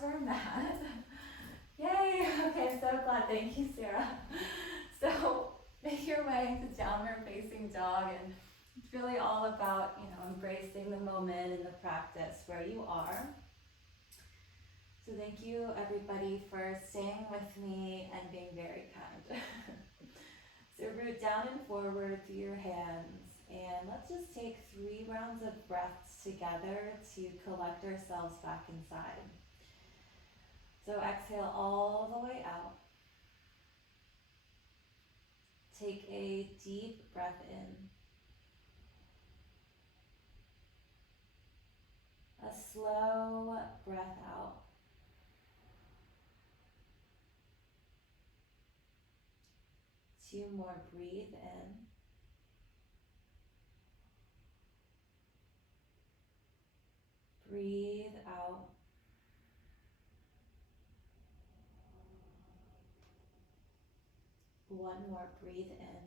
to our mat. Yay! Okay, so glad. Thank you, Sarah. So make your way to downward facing dog, and it's really all about, embracing the moment and the practice where you are. So thank you everybody for staying with me and being very kind. So root down and forward through your hands, and let's just take 3 rounds of breaths together to collect ourselves back inside. So exhale all the way out. Take a deep breath in. A slow breath out. Two more, breathe in. Breathe out. One more, breathe in.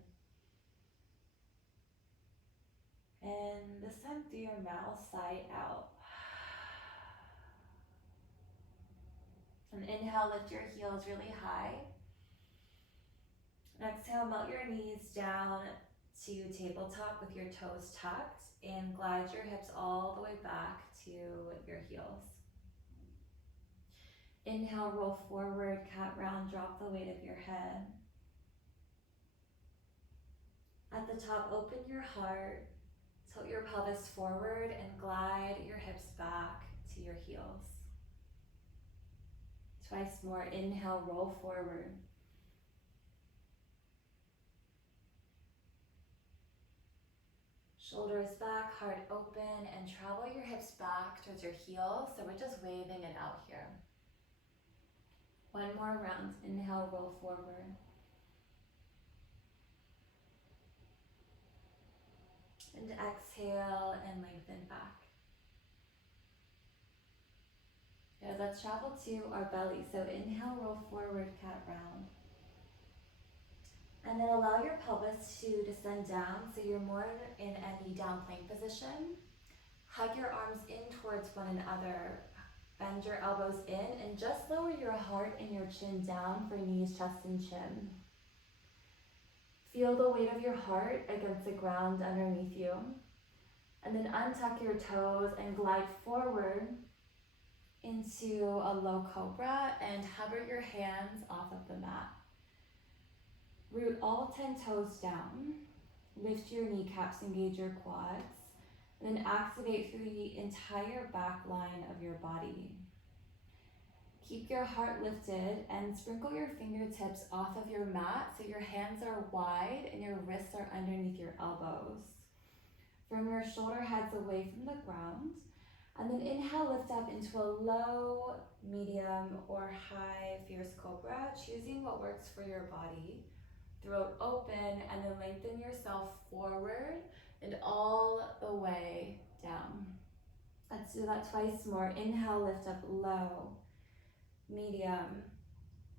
And this time through your mouth, sigh out. And inhale, lift your heels really high. And exhale, melt your knees down to tabletop with your toes tucked, and glide your hips all the way back to your heels. Inhale, roll forward, cat round, drop the weight of your head. At the top, open your heart, tilt your pelvis forward, and glide your hips back to your heels. Twice more, inhale, roll forward. Shoulders back, heart open, and travel your hips back towards your heels. So we're just waving it out here. One more round, inhale, roll forward. And exhale and lengthen back. Good, let's travel to our belly. So inhale, roll forward, cat round. And then allow your pelvis to descend down so you're more in a knee down plank position. Hug your arms in towards one another. Bend your elbows in and just lower your heart and your chin down for knees, chest, and chin. Feel the weight of your heart against the ground underneath you. And then untuck your toes and glide forward into a low cobra and hover your hands off of the mat. Root all 10 toes down. Lift your kneecaps, engage your quads. And then activate through the entire back line of your body. Keep your heart lifted and sprinkle your fingertips off of your mat so your hands are wide and your wrists are underneath your elbows. From your shoulder heads away from the ground. And then inhale, lift up into a low, medium, or high fierce cobra, choosing what works for your body. Throat open, and then lengthen yourself forward and all the way down. Let's do that twice more. Inhale, lift up low, medium,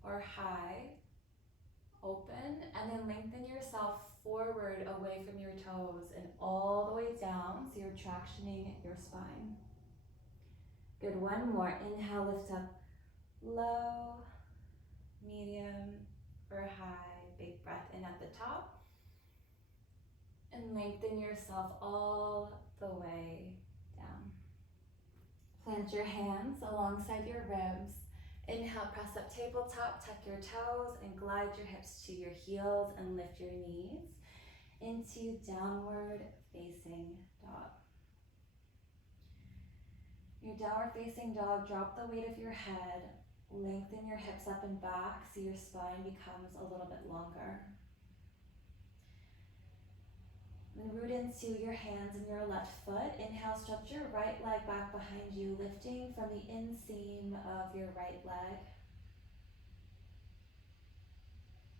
or high. Open, and then lengthen yourself forward away from your toes and all the way down so you're tractioning your spine. Good, one more. Inhale, lift up low, medium, or high. Big breath in at the top. And lengthen yourself all the way down. Plant your hands alongside your ribs. Inhale, press up tabletop, tuck your toes, and glide your hips to your heels and lift your knees into downward facing dog. Your downward facing dog, drop the weight of your head, lengthen your hips up and back so your spine becomes a little bit longer. Then root into your hands and your left foot. Inhale, stretch your right leg back behind you, lifting from the inseam of your right leg.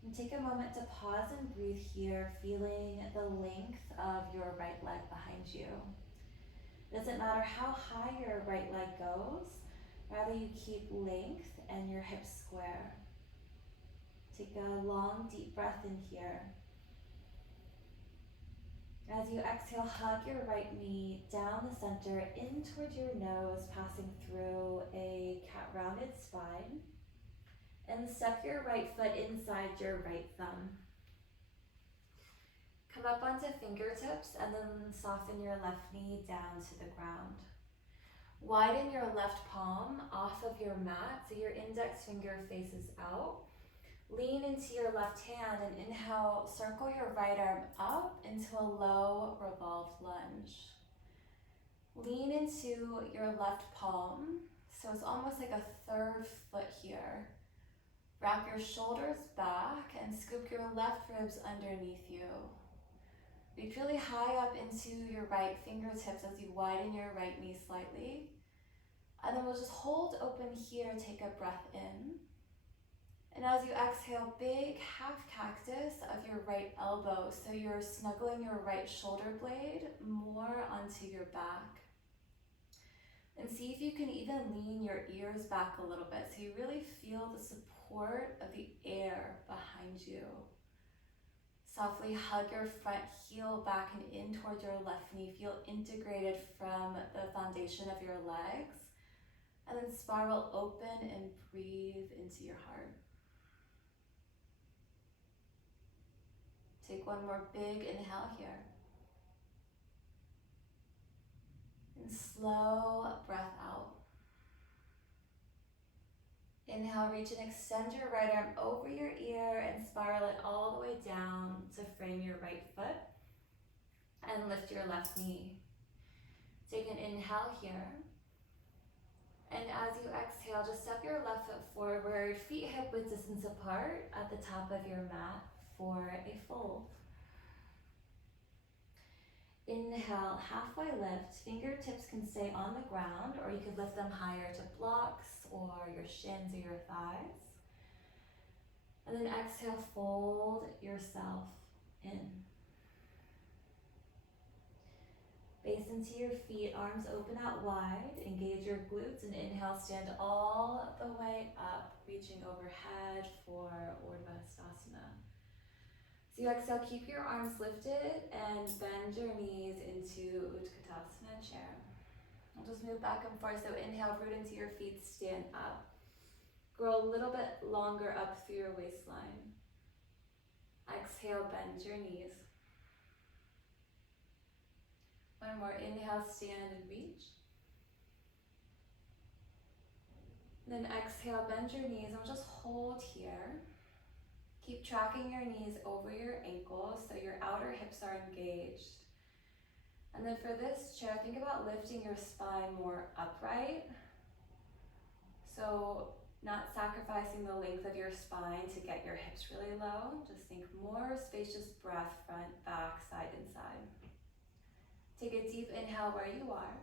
And take a moment to pause and breathe here, feeling the length of your right leg behind you. Doesn't matter how high your right leg goes, rather you keep length and your hips square. Take a long, deep breath in here. As you exhale, hug your right knee down the center in towards your nose, passing through a cat rounded rounded spine. And step your right foot inside your right thumb. Come up onto fingertips and then soften your left knee down to the ground. Widen your left palm off of your mat so your index finger faces out. Lean into your left hand and inhale, circle your right arm up into a low revolved lunge. Lean into your left palm, so it's almost like a third foot here. Wrap your shoulders back and scoop your left ribs underneath you. Reach really high up into your right fingertips as you widen your right knee slightly. And then we'll just hold open here, take a breath in. And as you exhale, big half cactus of your right elbow. So you're snuggling your right shoulder blade more onto your back. And see if you can even lean your ears back a little bit so you really feel the support of the air behind you. Softly hug your front heel back and in towards your left knee. Feel integrated from the foundation of your legs. And then spiral open and breathe into your heart. Take one more big inhale here. And slow breath out. Inhale, reach and extend your right arm over your ear and spiral it all the way down to frame your right foot. And lift your left knee. Take an inhale here. And as you exhale, just step your left foot forward, feet hip width distance apart at the top of your mat for a fold. Inhale, halfway lift. Fingertips can stay on the ground, or you could lift them higher to blocks or your shins or your thighs. And then exhale, fold yourself in. Face into your feet, arms open out wide. Engage your glutes and inhale, stand all the way up, reaching overhead for Urdhva Hastasana. So you exhale, keep your arms lifted and bend your knees into Utkatasana chair. We'll just move back and forth. So inhale, root into your feet, stand up. Grow a little bit longer up through your waistline. Exhale, bend your knees. One more, inhale, stand and reach. Then exhale, bend your knees and we'll just hold here. Keep tracking your knees over your ankles so your outer hips are engaged. And then for this chair, think about lifting your spine more upright. So not sacrificing the length of your spine to get your hips really low. Just think more spacious breath, front, back, side, and side. Take a deep inhale where you are.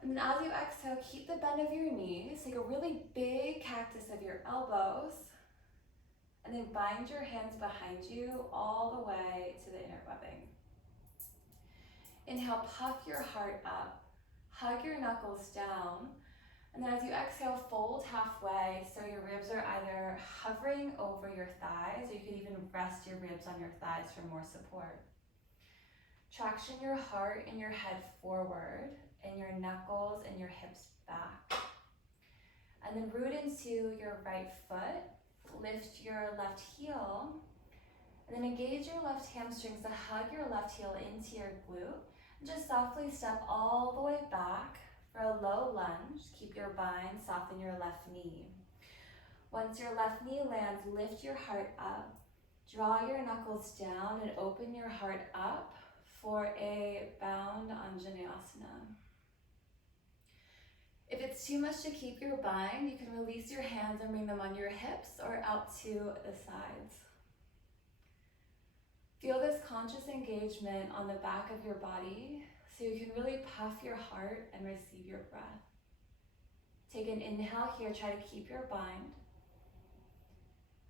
And then as you exhale, keep the bend of your knees. Take a really big cactus of your elbows. And then bind your hands behind you all the way to the inner webbing. Inhale, puff your heart up. Hug your knuckles down. And then as you exhale, fold halfway so your ribs are either hovering over your thighs or you can even rest your ribs on your thighs for more support. Traction your heart and your head forward and your knuckles and your hips back. And then root into your right foot. Lift your left heel. And then engage your left hamstrings to hug your left heel into your glute. And just softly step all the way back for a low lunge. Keep your bind, soften your left knee. Once your left knee lands, lift your heart up. Draw your knuckles down and open your heart up for a bound Anjaneyasana. If it's too much to keep your bind, you can release your hands and bring them on your hips or out to the sides. Feel this conscious engagement on the back of your body so you can really puff your heart and receive your breath. Take an inhale here, try to keep your bind.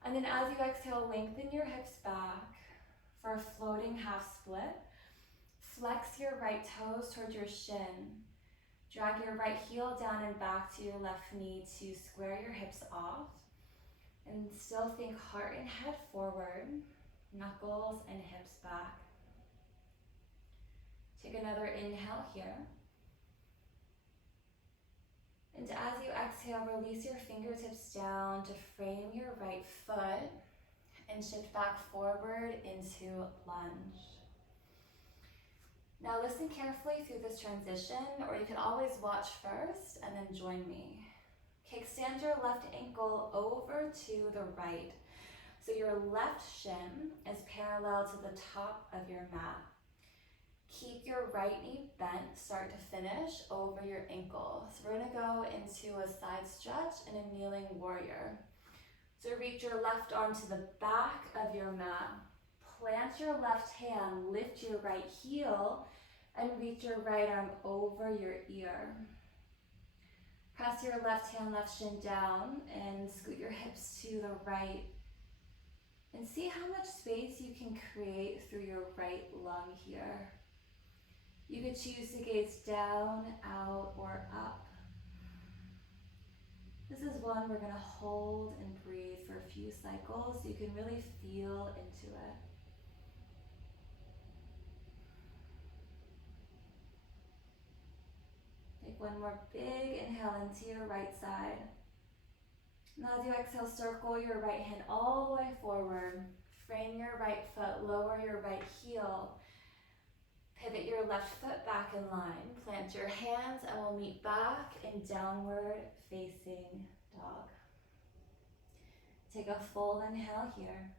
And then as you exhale, lengthen your hips back for a floating half split. Flex your right toes towards your shin. Drag your right heel down and back to your left knee to square your hips off. And still think heart and head forward, knuckles and hips back. Take another inhale here. And as you exhale, release your fingertips down to frame your right foot and shift back forward into lunge. Now listen carefully through this transition, or you can always watch first and then join me. Kickstand your left ankle over to the right. So your left shin is parallel to the top of your mat. Keep your right knee bent, start to finish, over your ankle. So we're gonna go into a side stretch and a kneeling warrior. So reach your left arm to the back of your mat. Plant your left hand, lift your right heel, and reach your right arm over your ear. Press your left hand, left shin down, and scoot your hips to the right. And see how much space you can create through your right lung here. You could choose to gaze down, out, or up. This is one we're gonna hold and breathe for a few cycles so you can really feel into it. Take one more big inhale into your right side. Now as you exhale, circle your right hand all the way forward. Frame your right foot, lower your right heel. Pivot your left foot back in line. Plant your hands and we'll meet back in downward facing dog. Take a full inhale here.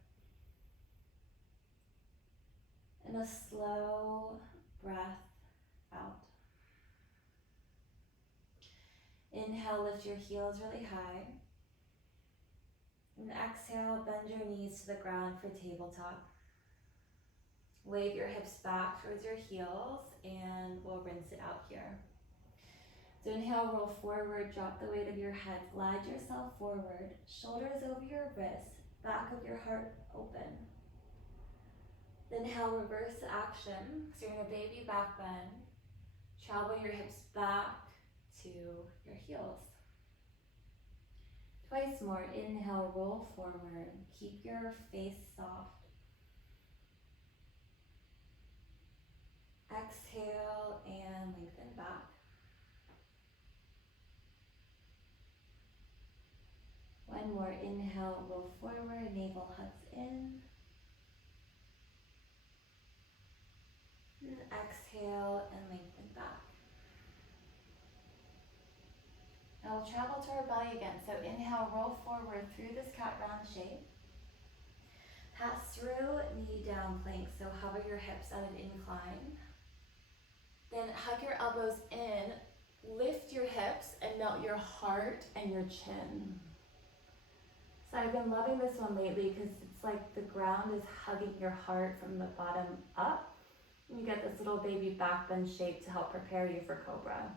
And a slow breath out. Inhale, lift your heels really high. And exhale, bend your knees to the ground for tabletop. Wave your hips back towards your heels and we'll rinse it out here. So inhale, roll forward, drop the weight of your head, glide yourself forward, shoulders over your wrists, back of your heart open. Then inhale, reverse the action. So you're in a baby back bend. Travel your hips back to your heels. Twice more, inhale, roll forward. Keep your face soft. Exhale and lengthen back. One more, inhale, roll forward, navel hugs in. And exhale and lengthen back. Now we'll travel to our belly again. So inhale, roll forward through this cat round shape. Pass through knee down plank, so hover your hips at an incline. Then hug your elbows in, lift your hips and melt your heart and your chin. So I've been loving this one lately because it's like the ground is hugging your heart from the bottom up. And you get this little baby back bend shape to help prepare you for cobra.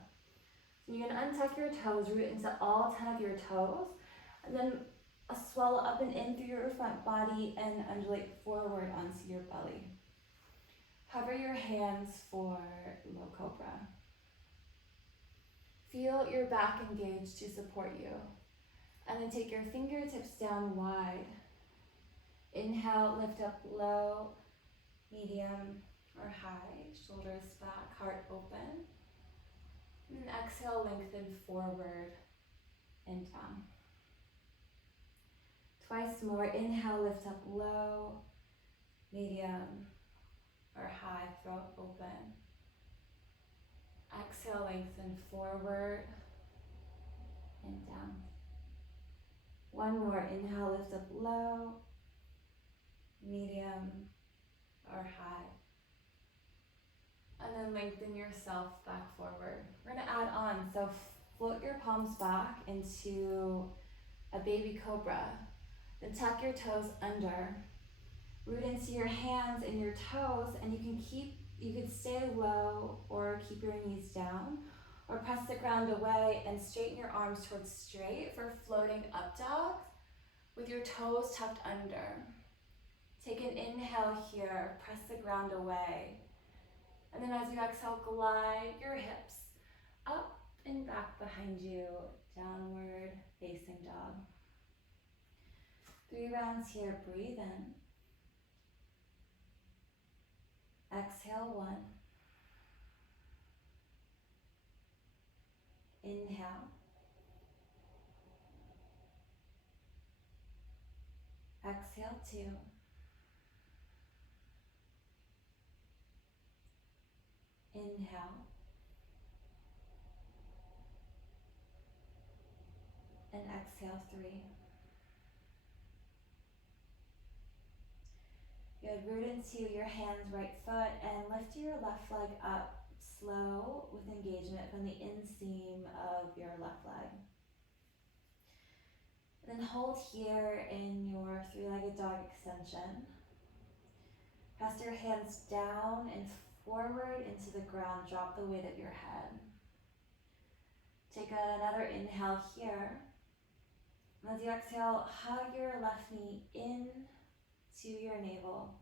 So you can untuck your toes, root into all 10 of your toes, and then swallow up and in through your front body and undulate forward onto your belly. Hover your hands for low cobra. Feel your back engaged to support you. And then take your fingertips down wide. Inhale, lift up low, medium, or high. Shoulders back, heart open. And then exhale, lengthen forward and down. Twice more. Inhale, lift up low, medium, or high, throat open. Exhale, lengthen forward and down. One more, inhale, lift up low, medium, or high. And then lengthen yourself back forward. We're gonna add on, so float your palms back into a baby cobra. Then tuck your toes under. Root into your hands and your toes, and you can stay low or keep your knees down, or press the ground away and straighten your arms towards straight for floating up dog with your toes tucked under. Take an inhale here, press the ground away. And then as you exhale, glide your hips up and back behind you, downward facing dog. 3 rounds here, breathe in. Exhale 1. Inhale. exhale 2. Inhale. And exhale 3. Good, root into your hands, right foot, and lift your left leg up, slow with engagement from the inseam of your left leg. And then hold here in your 3-legged dog extension. Press your hands down and forward into the ground, drop the weight of your head. Take another inhale here. As you exhale, hug your left knee in to your navel.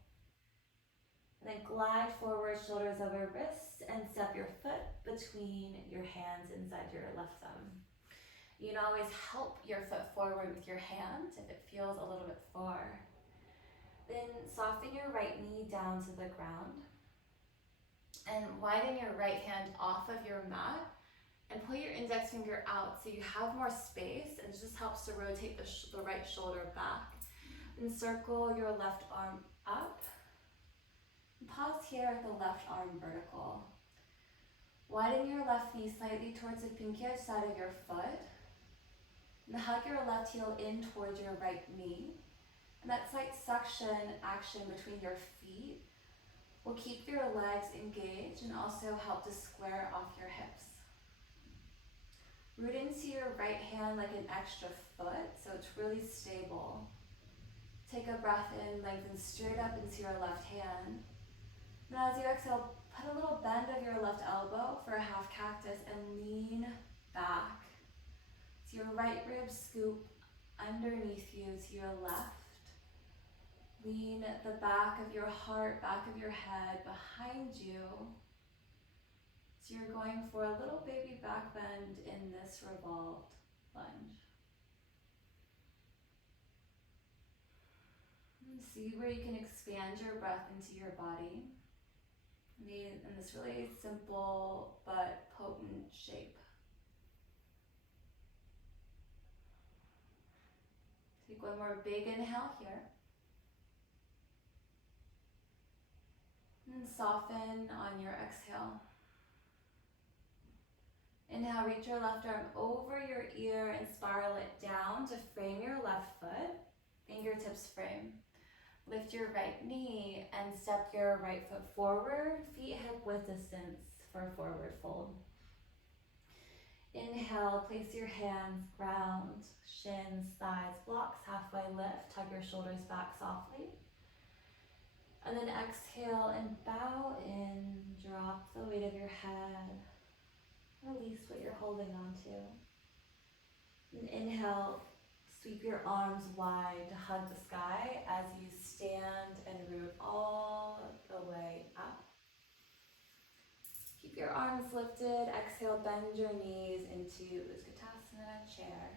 And then glide forward, shoulders over wrists, and step your foot between your hands inside your left thumb. You can always help your foot forward with your hand if it feels a little bit far. Then soften your right knee down to the ground. And widen your right hand off of your mat and pull your index finger out so you have more space, and it just helps to rotate the right shoulder back. Then circle your left arm up. Pause here at the left arm vertical. Widen your left knee slightly towards the pinky edge side of your foot. And hug your left heel in towards your right knee. And that slight suction action between your feet will keep your legs engaged and also help to square off your hips. Root into your right hand like an extra foot, so it's really stable. Take a breath in, lengthen straight up into your left hand. Now as you exhale, put a little bend of your left elbow for a half cactus and lean back. So your right rib scoop underneath you to your left. Lean the back of your heart, back of your head behind you. So you're going for a little baby back bend in this revolved lunge. And see where you can expand your breath into your body in this really simple but potent shape. Take one more big inhale here. And soften on your exhale. Inhale, reach your left arm over your ear and spiral it down to frame your left foot. Fingertips frame. Lift your right knee and step your right foot forward, feet hip width distance for a forward fold. Inhale, place your hands, ground, shins, thighs, blocks, halfway lift, tug your shoulders back softly. And then exhale and bow in, drop the weight of your head, release what you're holding on to. And inhale, sweep your arms wide to hug the sky as you stand and root all the way up. Keep your arms lifted, exhale, bend your knees into Utkatasana chair.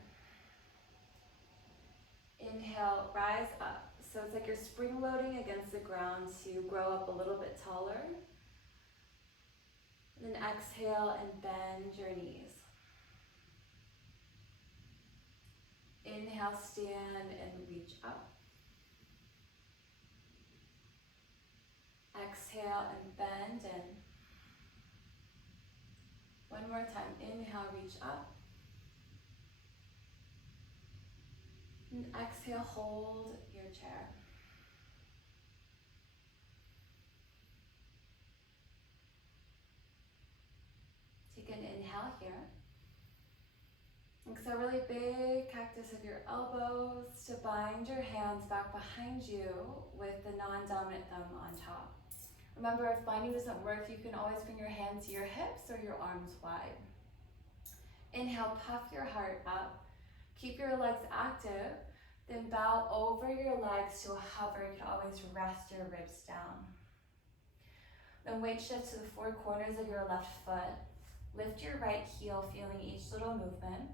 Inhale, rise up. So it's like you're spring loading against the ground to grow up a little bit taller. And then exhale and bend your knees. Inhale, stand and reach up. Exhale and bend in. One more time. Inhale, reach up. And exhale, hold your chair. Take an inhale here. So a really big cactus of your elbows to bind your hands back behind you with the non-dominant thumb on top. Remember, if binding doesn't work, you can always bring your hands to your hips or your arms wide. Inhale, puff your heart up. Keep your legs active, then bow over your legs to a hover. You can always rest your ribs down. Then weight shift to the four corners of your left foot. Lift your right heel, feeling each little movement.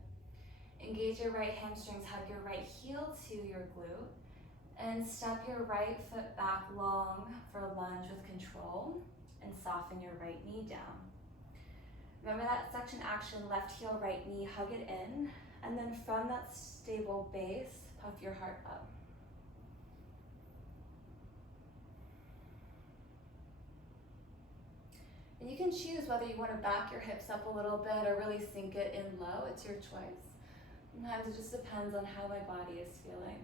Engage your right hamstrings, hug your right heel to your glute, and step your right foot back long for a lunge with control, and soften your right knee down. Remember that section action, left heel, right knee, hug it in, and then from that stable base, puff your heart up. And you can choose whether you want to back your hips up a little bit or really sink it in low. It's your choice. Sometimes it just depends on how my body is feeling.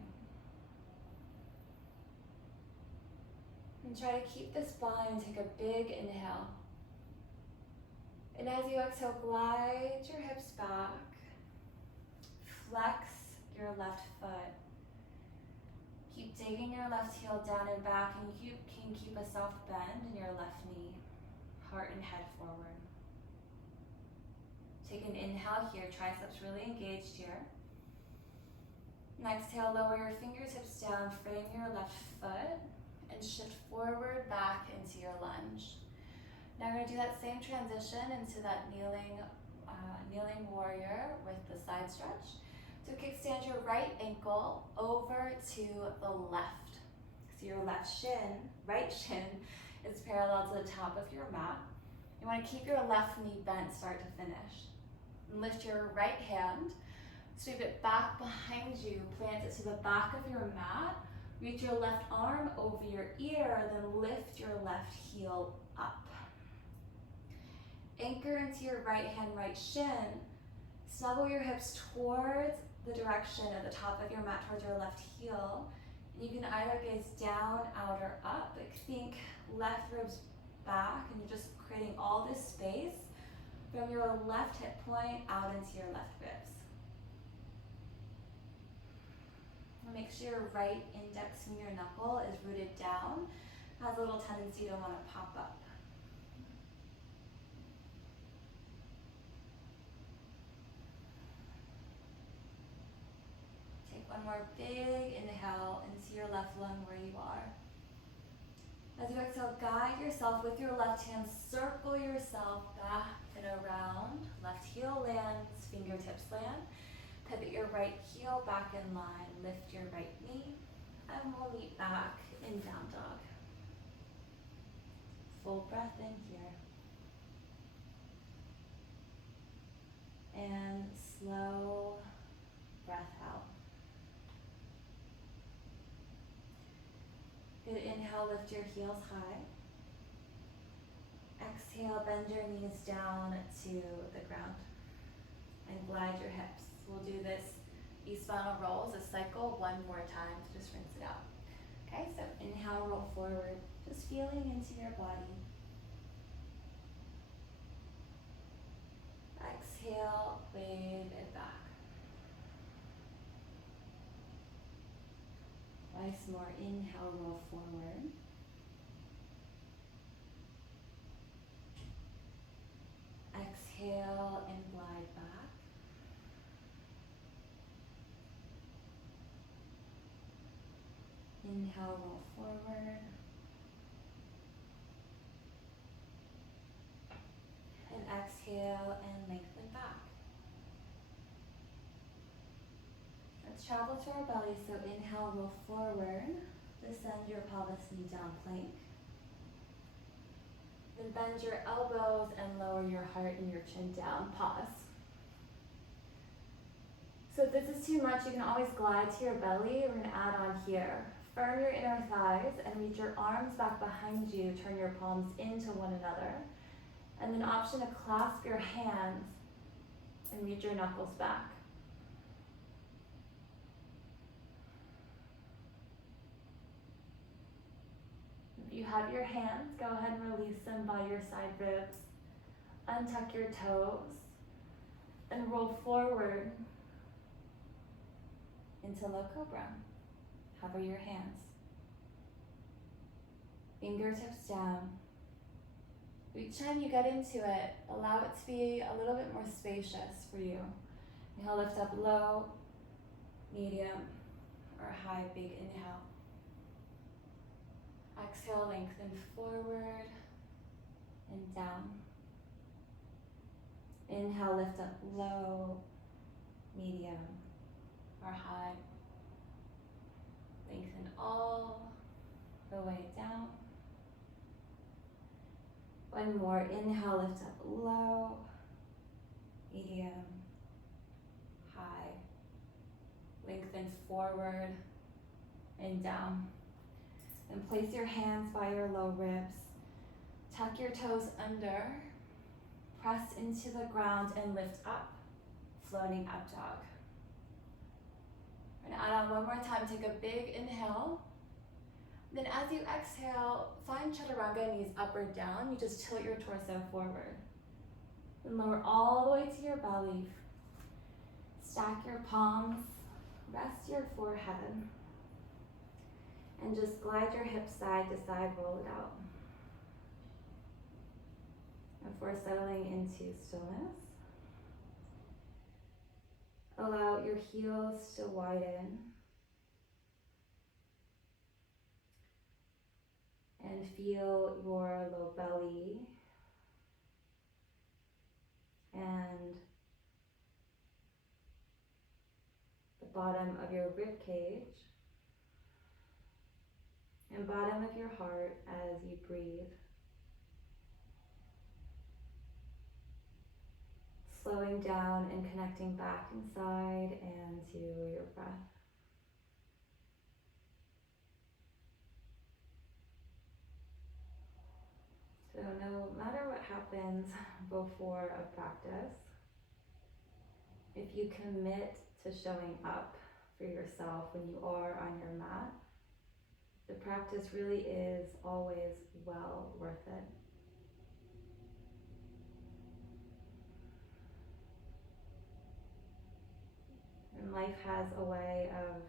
And try to keep this bind. Take a big inhale. And as you exhale, glide your hips back. Flex your left foot. Keep digging your left heel down and back, and you can keep a soft bend in your left knee. Heart and head forward. Take an inhale here, triceps really engaged here. And exhale, lower your fingertips down, frame your left foot, and shift forward back into your lunge. Now we're going to do that same transition into that kneeling warrior with the side stretch. So kickstand your right ankle over to the left. So your right shin, is parallel to the top of your mat. You want to keep your left knee bent start to finish. And lift your right hand, sweep it back behind you, plant it to the back of your mat, reach your left arm over your ear, then lift your left heel up. Anchor into your right hand, right shin, snuggle your hips towards the direction at the top of your mat, towards your left heel. You can either gaze down, out, or up, but think left ribs back, and you're just creating all this space from your left hip point out into your left ribs. Make sure your right index finger knuckle is rooted down, has a little tendency to want to pop up. Take one more big inhale into your left lung where you are. As you exhale, guide yourself with your left hand, circle yourself back and around. Left heel lands, fingertips land. Pivot your right heel back in line, lift your right knee, and we'll meet back in down dog. Full breath in here. And slow breath out. Good inhale, lift your heels high. Exhale, bend your knees down to the ground and glide your hips. We'll do this e-spinal roll as a cycle one more time to just rinse it out. Okay, so inhale, roll forward, just feeling into your body. Exhale, wave it back. Twice more, inhale, roll forward. Exhale and glide back. Inhale, roll forward. And exhale and lengthen back. Let's travel to our belly, so inhale, roll forward. Descend your pelvis, knee down, plank. Then bend your elbows and lower your heart and your chin down, pause. So if this is too much, you can always glide to your belly. We're gonna add on here. Firm your inner thighs and reach your arms back behind you. Turn your palms into one another. And then option to clasp your hands and reach your knuckles back. If you have your hands, go ahead and release them by your side ribs. Untuck your toes and roll forward into low cobra. Hover your hands. Fingertips down. Each time you get into it, allow it to be a little bit more spacious for you. Inhale, lift up low, medium, or high, big inhale. Exhale, lengthen forward and down. Inhale, lift up low, medium, or high. Lengthen all the way down. One more, inhale, lift up low, medium, high. Lengthen forward and down. Then place your hands by your low ribs. Tuck your toes under, press into the ground and lift up, floating up dog. And add on one more time, take a big inhale. Then as you exhale, find chaturanga, knees up or down. You just tilt your torso forward. And lower all the way to your belly. Stack your palms, rest your forehead. And just glide your hips side to side, roll it out. Before settling into stillness, allow your heels to widen and feel your low belly and the bottom of your rib cage and bottom of your heart as you breathe. Slowing down and connecting back inside and to your breath. So no matter what happens before a practice, if you commit to showing up for yourself when you are on your mat, the practice really is always well worth it. And life has a way of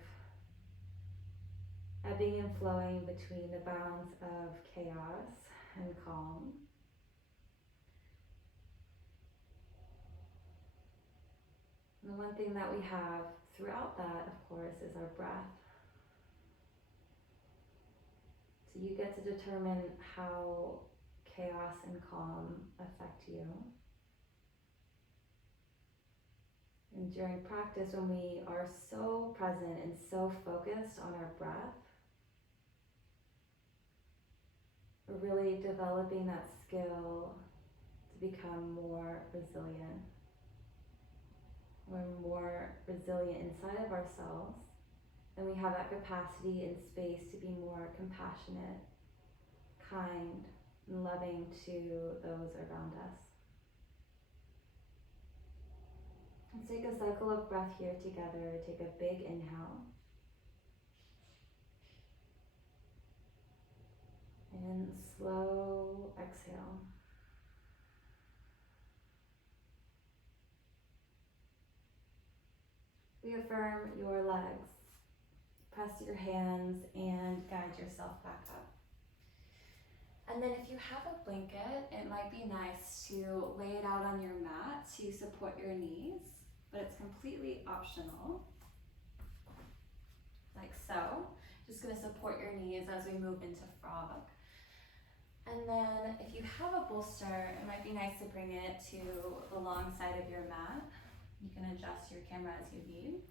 ebbing and flowing between the bounds of chaos and calm. And the one thing that we have throughout that, of course, is our breath. So you get to determine how chaos and calm affect you. And during practice, when we are so present and so focused on our breath, we're really developing that skill to become more resilient. We're more resilient inside of ourselves, and we have that capacity and space to be more compassionate, kind, and loving to those around us. Let's take a cycle of breath here together. Take a big inhale. And slow exhale. Reaffirm your legs. Press your hands and guide yourself back up. And then if you have a blanket, it might be nice to lay it out on your mat to support your knees, but it's completely optional. Like so. Just gonna support your knees as we move into frog. And then if you have a bolster, it might be nice to bring it to the long side of your mat. You can adjust your camera as you need.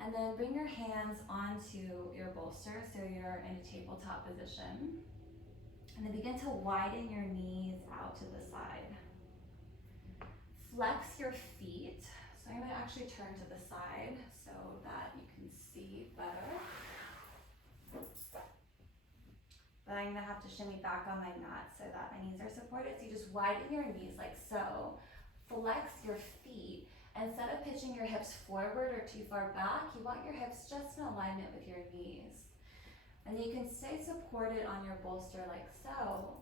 And then bring your hands onto your bolster so you're in a tabletop position. And then begin to widen your knees out to the side. Flex your feet. So I'm gonna actually turn to the side so that you can see better. But I'm gonna have to shimmy back on my mat so that my knees are supported. So you just widen your knees like so. Flex your feet. Instead of pitching your hips forward or too far back, you want your hips just in alignment with your knees. And you can stay supported on your bolster like so.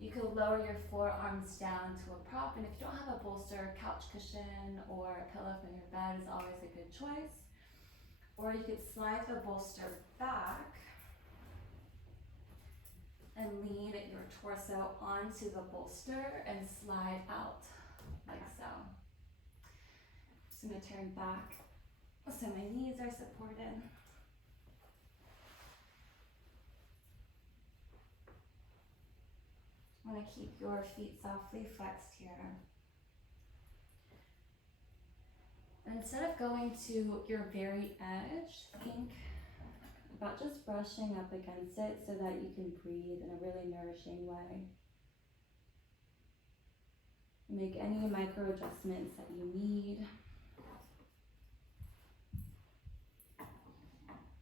You could lower your forearms down to a prop, and if you don't have a bolster, couch cushion or a pillow from your bed is always a good choice. Or you could slide the bolster back and lean your torso onto the bolster and slide out like so. Just gonna turn back so my knees are supported. I'm gonna keep your feet softly flexed here. And instead of going to your very edge, think about just brushing up against it so that you can breathe in a really nourishing way. Make any micro adjustments that you need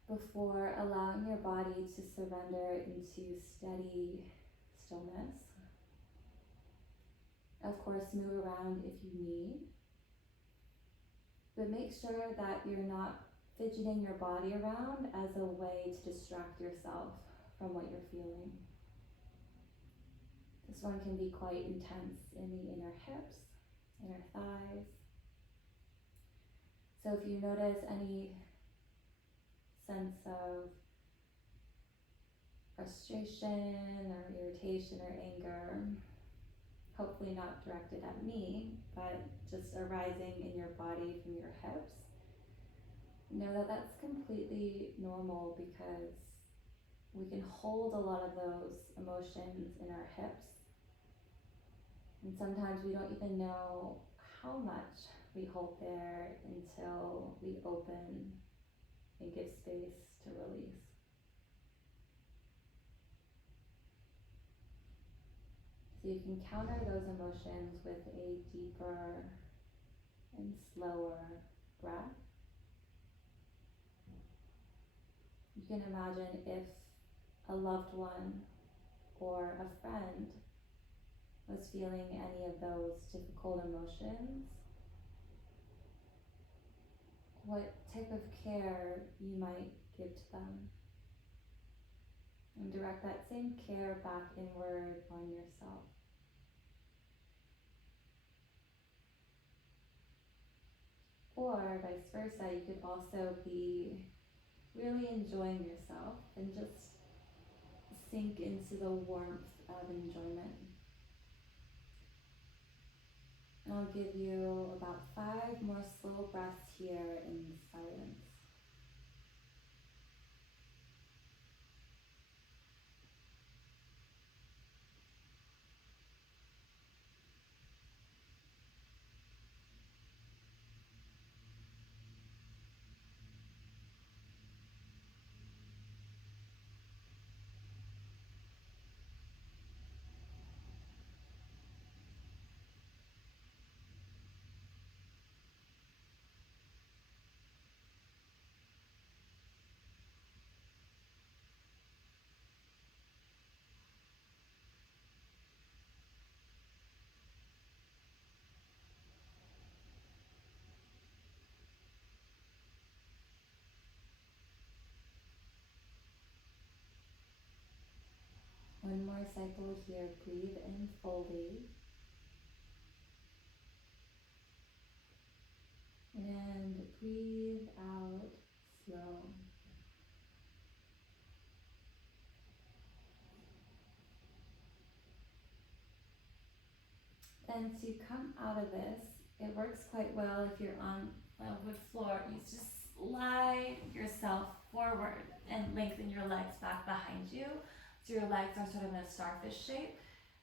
before allowing your body to surrender into steady stillness. Of course, move around if you need, but make sure that you're not fidgeting your body around as a way to distract yourself from what you're feeling. This one can be quite intense in the inner hips, inner thighs. So if you notice any sense of frustration or irritation or anger, hopefully not directed at me, but just arising in your body from your hips, know that that's completely normal, because we can hold a lot of those emotions in our hips, and sometimes we don't even know how much we hold there until we open and give space to release. So you can counter those emotions with a deeper and slower breath. You can imagine if a loved one or a friend was feeling any of those difficult emotions, what type of care you might give to them. And direct that same care back inward on yourself. Or vice versa, you could also be really enjoying yourself and just sink into the warmth of enjoyment. And I'll give you about 5 more slow breaths here in silence. One more cycle here. Breathe in fully. And breathe out slow. And to come out of this, it works quite well if you're on a wood floor. You just slide yourself forward and lengthen your legs back behind you. So your legs are sort of in a starfish shape.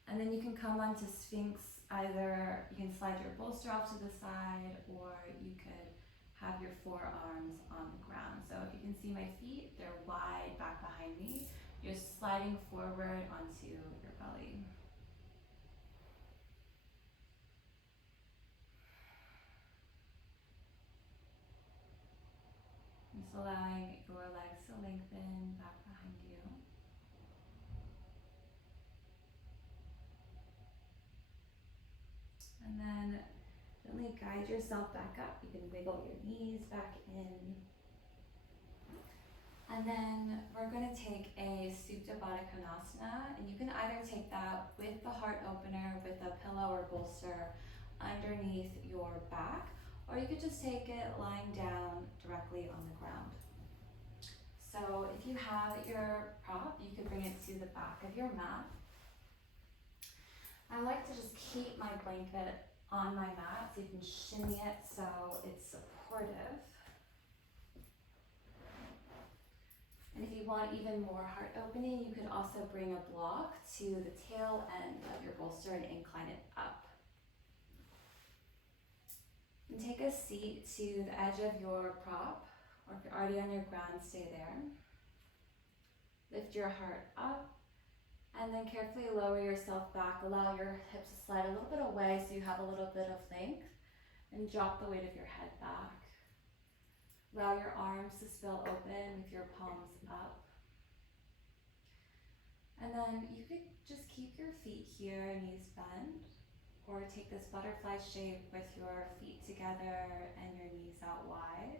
And then you can come onto Sphinx. Either you can slide your bolster off to the side, or you could have your forearms on the ground. So if you can see my feet, they're wide back behind me. You're sliding forward onto your belly. Just allowing your legs to lengthen back behind you. And then gently guide yourself back up. You can wiggle your knees back in. And then we're going to take a Supta Baddha Konasana, and you can either take that with the heart opener, with a pillow or bolster underneath your back, or you could just take it lying down directly on the ground. So if you have your prop, you could bring it to the back of your mat. I like to just keep my blanket on my mat so you can shimmy it so it's supportive. And if you want even more heart opening, you could also bring a block to the tail end of your bolster and incline it up. And take a seat to the edge of your prop, or if you're already on your ground, stay there. Lift your heart up, and then carefully lower yourself back. Allow your hips to slide a little bit away so you have a little bit of length, and drop the weight of your head back. Allow your arms to spill open with your palms up. And then you could just keep your feet here, knees bent, or take this butterfly shape with your feet together and your knees out wide.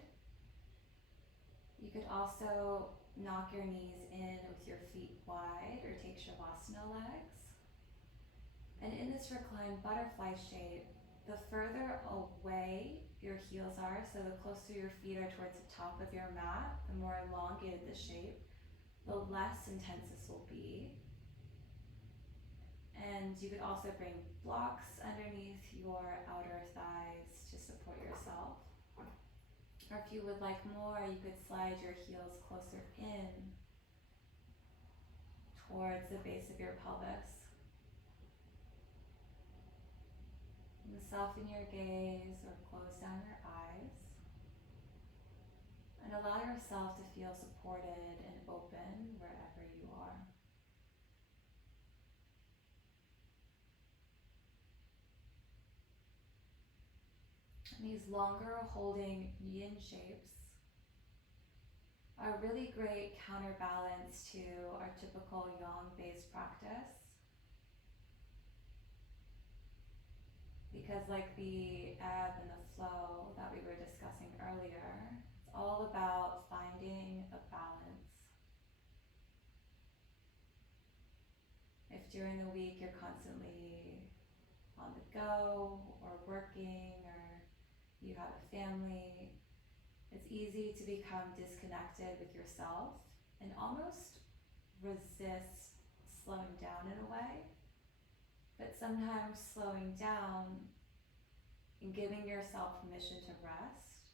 You could also knock your knees in with your feet wide or take Shavasana legs. And in this reclined butterfly shape, the further away your heels are, so the closer your feet are towards the top of your mat, the more elongated the shape, the less intense this will be. And you could also bring blocks underneath your outer thighs to support yourself. Or if you would like more, you could slide your heels closer in towards the base of your pelvis. And soften your gaze or close down your eyes. And allow yourself to feel supported and open wherever you are. And these longer holding yin shapes are really great counterbalance to our typical yang-based practice. Because like the ebb and the flow that we were discussing earlier, it's all about finding a balance. If during the week you're constantly on the go or working or you have a family, it's easy to become disconnected with yourself and almost resist slowing down in a way. But sometimes slowing down and giving yourself permission to rest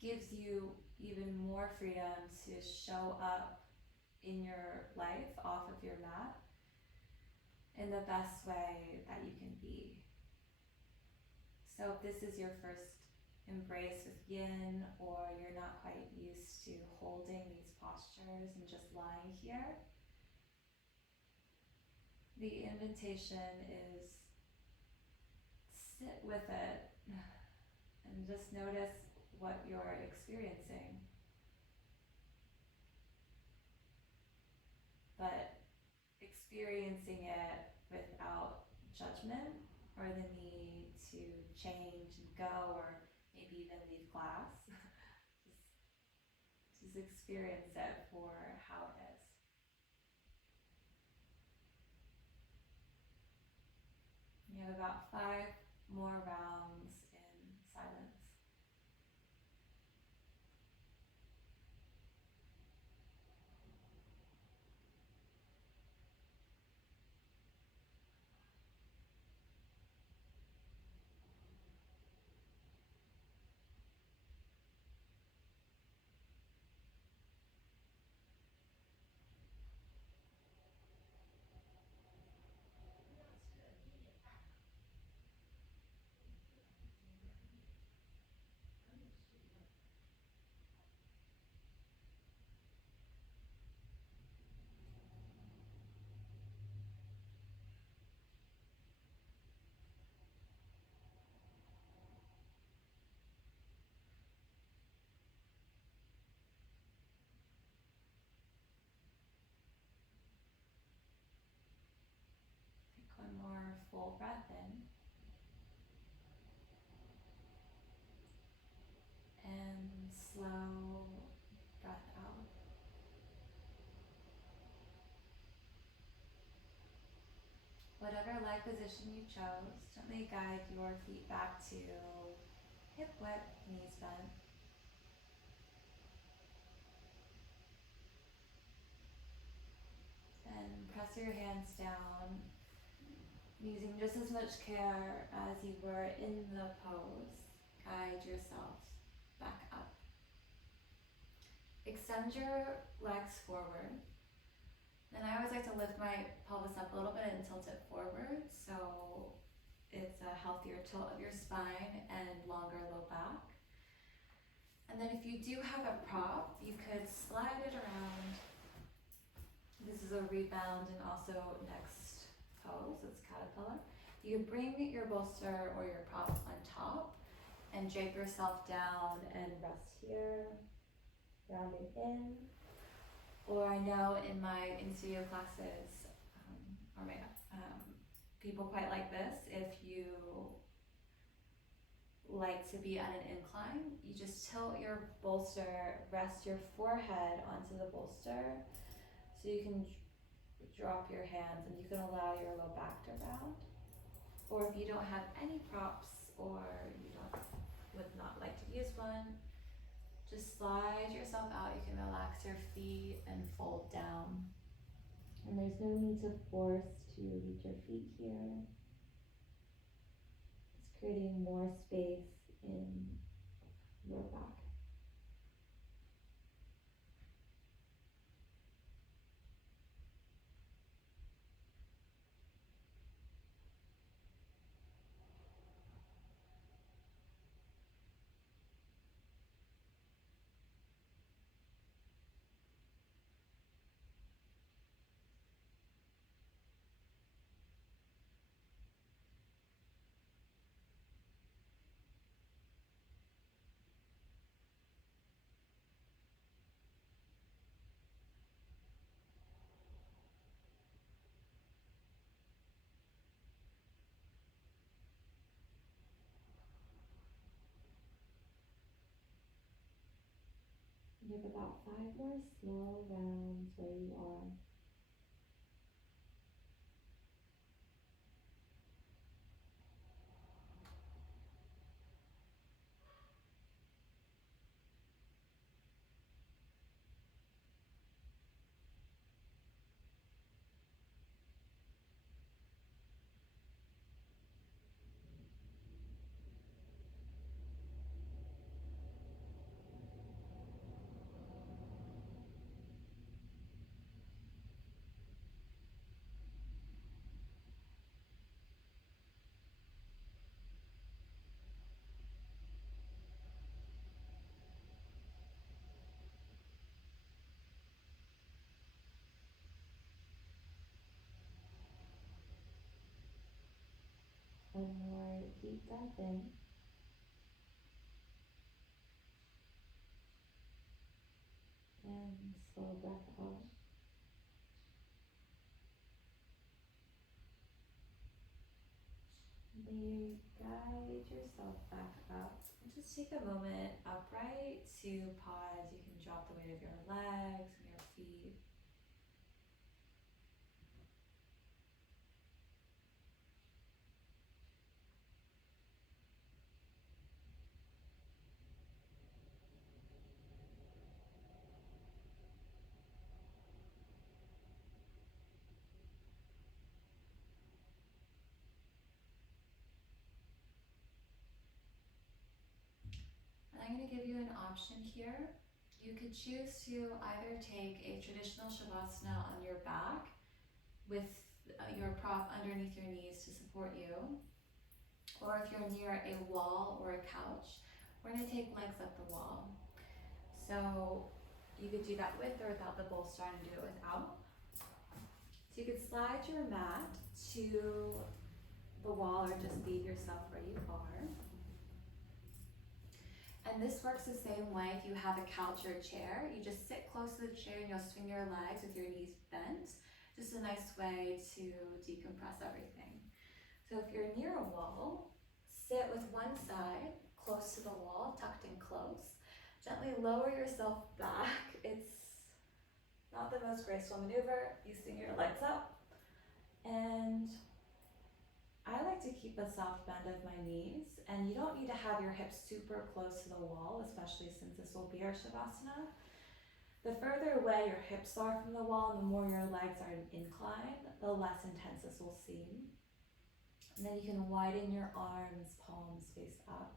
gives you even more freedom to show up in your life off of your mat in the best way that you can be. So if this is your first embrace with yin, or you're not quite used to holding these postures and just lying here, the invitation is sit with it and just notice what you're experiencing. But experiencing it without judgment or the need to change and go or maybe even leave class. just experience it for how it is. You have about 5 more rounds in silence. Take one more full breath in. And slow breath out. Whatever leg position you chose, gently guide your feet back to hip width, knees bent. And press your hands down, using just as much care as you were in the pose. Guide yourself back up. Extend your legs forward. And I always like to lift my pelvis up a little bit and tilt it forward, so it's a healthier tilt of your spine and longer low back. And then if you do have a prop, you could slide it around. This is a rebound and also next pose, it's caterpillar. You could bring your bolster or your prop on top and drape yourself down and rest here, rounding in. Or I know in my in-studio classes, or my people quite like this. If you like to be at an incline, you just tilt your bolster, rest your forehead onto the bolster so you can drop your hands and you can allow your low back to round. Or if you don't have any props or you would not like to use one, just slide yourself out. You can relax your feet and fold down. And there's no need to force to reach your feet here. It's creating more space in your back. You have about 5 more slow rounds where you are. One more deep breath in. And slow breath out. May guide yourself back up. And just take a moment upright to pause. You can drop the weight of your legs and your feet. And I'm going to give you an option here. You could choose to either take a traditional Shavasana on your back with your prop underneath your knees to support you. Or if you're near a wall or a couch, we're going to take legs up the wall. So you could do that with or without the bolster and do it without. So you could slide your mat to the wall or just leave yourself where you are. And this works the same way if you have a couch or a chair. You just sit close to the chair and you'll swing your legs with your knees bent. Just a nice way to decompress everything. So if you're near a wall, sit with one side close to the wall, tucked in close. Gently lower yourself back. It's not the most graceful maneuver. You swing your legs up. And I like to keep a soft bend of my knees, and you don't need to have your hips super close to the wall, especially since this will be our Shavasana. The further away your hips are from the wall and the more your legs are in incline, the less intense this will seem. And then you can widen your arms, palms face up.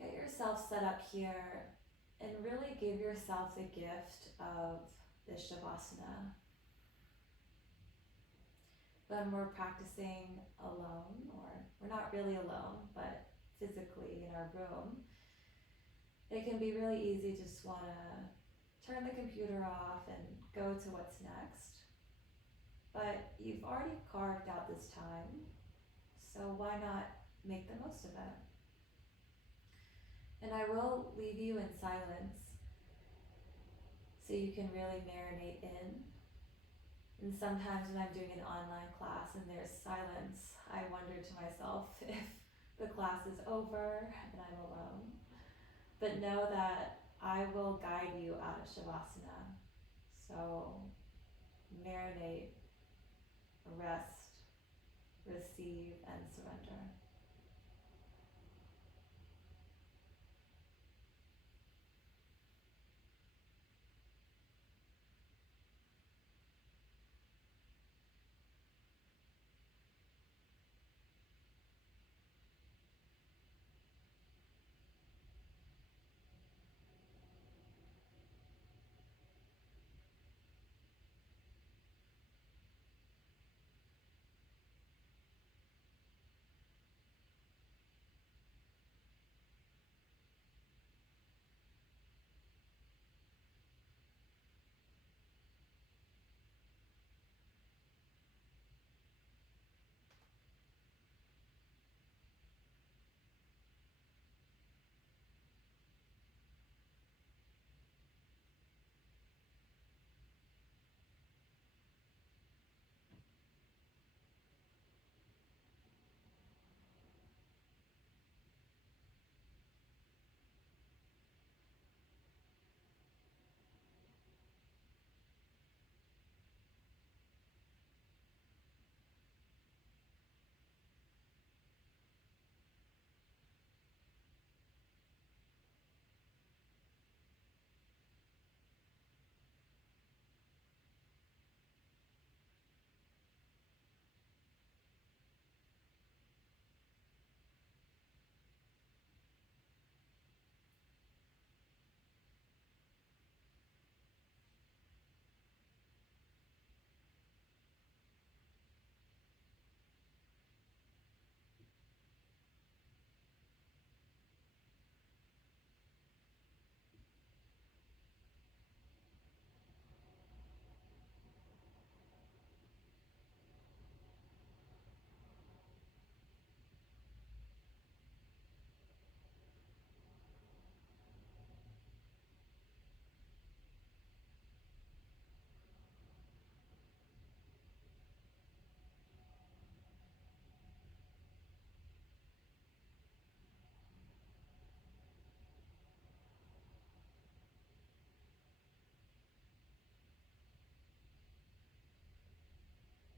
Get yourself set up here and really give yourself the gift of this Shavasana. When we're practicing alone, or we're not really alone, but physically in our room, it can be really easy to just want to turn the computer off and go to what's next. But you've already carved out this time, so why not make the most of it? And I will leave you in silence so you can really marinate in And sometimes when I'm doing an online class and there's silence, I wonder to myself if the class is over and I'm alone. But know that I will guide you out of Shavasana. So marinate, rest, receive, and surrender.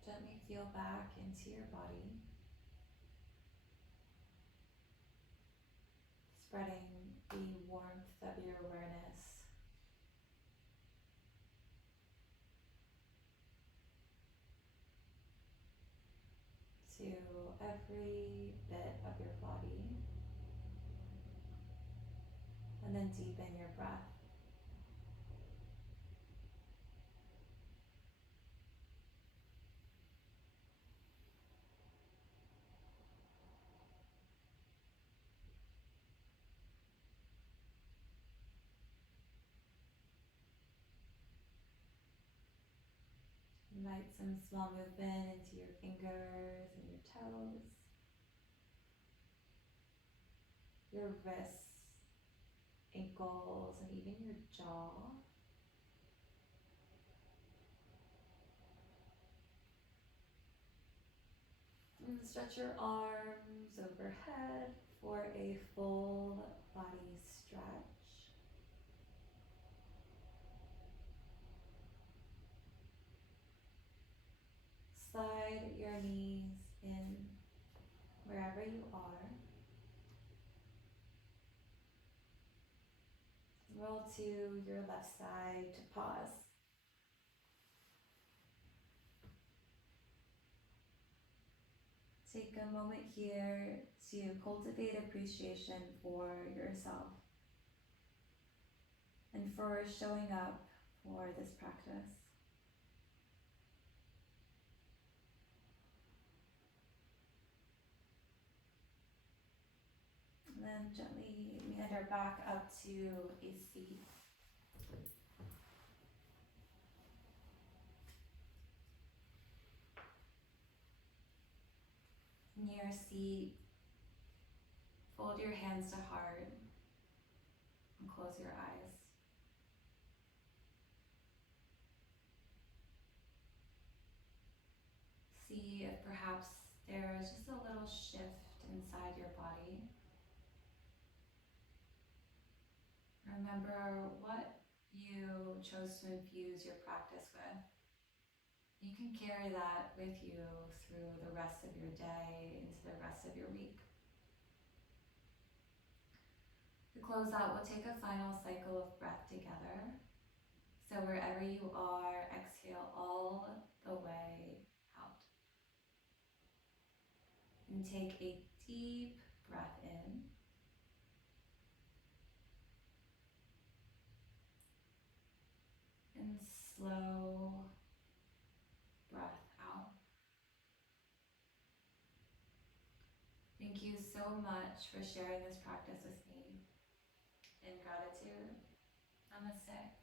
Gently feel back into your body, spreading the warmth of your awareness to every bit of your body, and then deepen your breath. Invite some small movement into your fingers and your toes, your wrists, ankles, and even your jaw. And stretch your arms overhead for a full body stretch. Slide your knees in wherever you are. Roll to your left side to pause. Take a moment here to cultivate appreciation for yourself and for showing up for this practice. And then gently meander back up to a seat. In your seat, fold your hands to heart and close your eyes. remember what you chose to infuse your practice with. You can carry that with you through the rest of your day, into the rest of your week. To close out, we'll take a final cycle of breath together. So wherever you are, exhale all the way out. And take a deep breath in. And slow breath out. Thank you so much for sharing this practice with me. In gratitude, namaste.